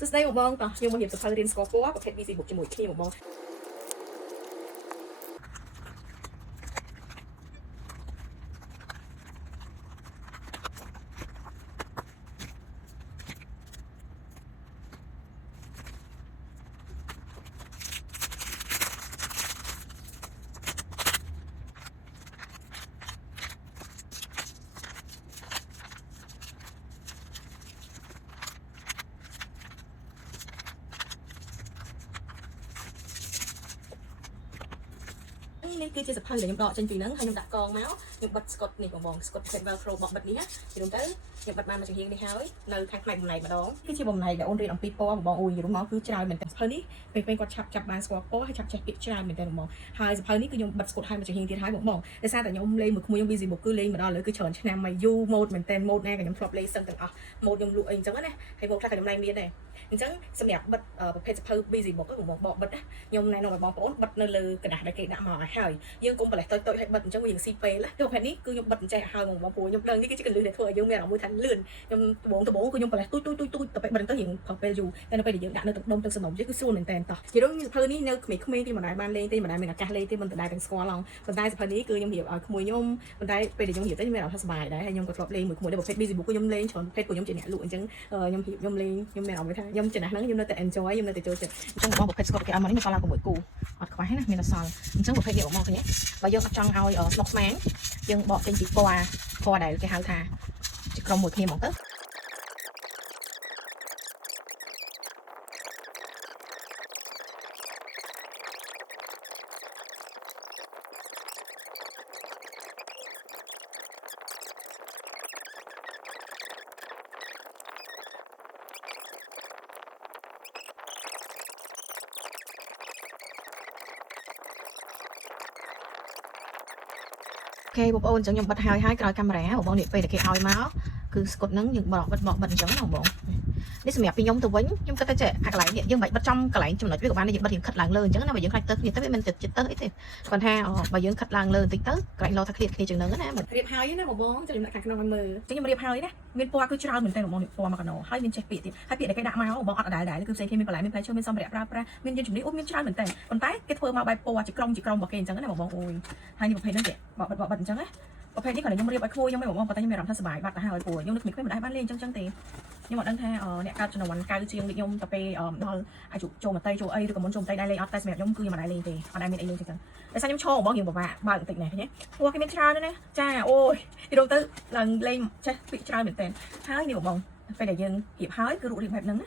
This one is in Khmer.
សួស្តីបងតោះខ្ញុំមករៀបសភៅរៀនស្គាល់ពណ៌ប្រភេទ BC book ជាមួយគ្នាបងនេះគឺជាសភៅដែលខ្ញុំដកចេញពីហ្នឹងហើយខ្ញុំដាក់កងមកខ្ញុំបិទស្កុតនេះបងស្កុតប្រភេទ Velcro បោះបិទនេះជារួមទៅខ្ញុំបិទបានមកចំហៀងនេះហើយនៅខាងផ្នែកបំណែកម្ដងគឺជាបំណែកដែលអូនរៀនអំពីពណ៌បងអូននិយាយរួមមកគឺច្រើនមែនតើសភៅនេះពេលគាត់ចាប់បានស្គាល់ពណ៌ហើយចេះពាក្យច្រើនមែនតើបងហើយសភៅនេះគឺខ្ញុំបិទស្កុតហើយមកចំហៀងទៀតហើយបងដោយសារតែខ្ញុំលេងមួយក្មួយខ្ញុំ Busy Book គឺលេងមកដល់ឥឡូវគឺច្រើនឆ្នាំហើយយូរម៉ូដមែនតើម៉ូដណាក៏ខ្ញុំធ្លាប់លេងសឹងទាំងអស់ម៉ូដខ្ញុំលក់អីអញ្ចឹងណាហើយម៉ូដខ្លះក៏ខ្ញុំឡើងមានដែរអញ្ចឹងសម្រាប់បិទប្រភេទសភៅ Busy Book គឺបងបកបិទណាខ្ញុំណែនាំឲ្យបងប្អូនបិទនៅលើกระดาษដែលគេដាក់មកឲ្យហើយយើងកុំប្រលេះតូចឲ្យបិទអញ្ចឹងវាយើងស៊ីពេលណាប្រភេទនេះគឺខ្ញុំបិទអញ្ចេះឲ្យបងប្អូនខ្ញុំដឹងនេះគឺជាកលឹះដែលធ្វើឲ្យយើងមានអារម្មណ៍មួយថាលឿនខ្ញុំដំបូងគឺខ្ញុំប្រលេះទូចទៅពេលបិទទៅយើងខុសពេលយូរតែនៅពេលដែលយើងដាក់នៅទឹកដុំទឹកសន្នំយើងគឺស្រួលមែនតើតោះជារួមសភៅនេះនៅក្មេងៗទីមិនដែលបានលេងទេមិនដែលមានឱកាសលេងទេមិនដែលទាំងស្គាល់ឡងប៉ុន្តែសភៅនេះគឺខ្ញុំរៀបឲ្យក្មួយខ្ញុំប៉ុន្តែពេលដែលខ្ញុំរៀបទៅខ្ញុំមានអារម្មណ៍ថាសប្បាយដែរហើយខ្ញុំក៏ធ្លាប់លេងមួយក្មួយដែរប្រភេទ Busy Book ខ្ញុំលេងច្រើនប្រភេទពួកខ្ញុំជាអ្នកលក់អញ្ចឹងខ្ញុំលេងខ្ញុំមានអារម្មណ៍ថាខ្ញុំចំណាស់ហ្នឹងខ្ញុំនៅតែ enjoy ខ្ញុំនៅតែចូលចិត្តអញ្ចឹងបងប្រភេទស្កុតគេឲ្យមកនេះមានសល់ឡើង6គូអត់ខ្វះណាមានអសល់អញ្ចឹងប្រភេទនេះបងឃើញទេបើយើងអត់ចង់ឲ្យស្មុគស្មាញយើងបកចេញពីពណ៌ដែលគេហៅថាជាក្រុមមួយគ្នាហ្មងទៅអូខេបងប្អូនអញ្ចឹងខ្ញុំបិទហើយក្រោយកាមេរ៉ាបងប្អូននេះពេលដែលគេឲ្យមកគឺស្កុតហ្នឹងយើងបិទអញ្ចឹងណាបងនេះសម្រាប់ពីខ្ញុំទៅវិញខ្ញុំគិតថាចេះអាកន្លែងនេះយើងមិនបាច់បិទចំកន្លែងចំណុចវាក៏បានយើងបិទរៀងខិតឡើងលើអញ្ចឹងណាបើយើងខ្លាចទៅគ្នាទៅវាមិនចិត្តទៅអីទេគាត់ថាបើយើងខិតឡើងលើបន្តិចទៅក្រែងលោថាគ្នាជាងហ្នឹងណារៀបហើយណាបងចាំខ្ញុំដាក់ខាងក្នុងឲ្យមើលអញ្ចឹងខ្ញុំរៀបហើយណាមានពណ៌គឺច្រើនមែនតើបងនេះពណ៌មកកណោហើយមានចេះពាក្យទៀតហើយពាក្យដែលគេដាក់មកបងអត់ដដែលគឺផ្សេងគ្នាមានបន្លែមានផ្លែឈើមានសម្ភារៈប្រើប្រាស់មានយើងជំនាញអូមានច្រើនមែនតើប៉ុន្តែគេធ្វើមកបែបពណ៌ជាក្រុមរបស់គេអញ្ចឹងណាបងអូយហើយនេះប្រភេទហ្នឹងគេបបិទអញ្ចឹងណាប្រភេទនេះគាត់ខ្ញុំរៀបឲ្យក្មួយខ្ញុំឯងបងប៉ុន្តែខ្ញុំមានអារម្មណ៍ថាសប្បាយបាត់ទៅហើយព្រោះខ្ញុំនឹកគ្មានមិនដែរបានលេងអញ្ចឹងទេខ្ញុំអត់ដឹងថាអ្នកកើតចំនួនកៅជាងដូចខ្ញុំទៅពេលដល់អាយុចូលមតីចូលអីឬក៏មុនចូលមតីដែរលេងអត់តែសម្រាប់ខ្ញុំគឺខ្ញុំមិនដែរលេងទេអត់ដែរមានអីលេងអញ្ចឹងដោយសារខ្ញុំឈរបងយើងពិបាកបើកបន្តិចណាឃើញទេព្រោះគេមានច្រើនណាស់ចាអូយទីរងទៅឡើងលេងចេះពាក្យច្រើនមែនតើហើយនេះបងពេលដែលយើងរៀបហើយគឺរូបរាងបែបហ្នឹងណា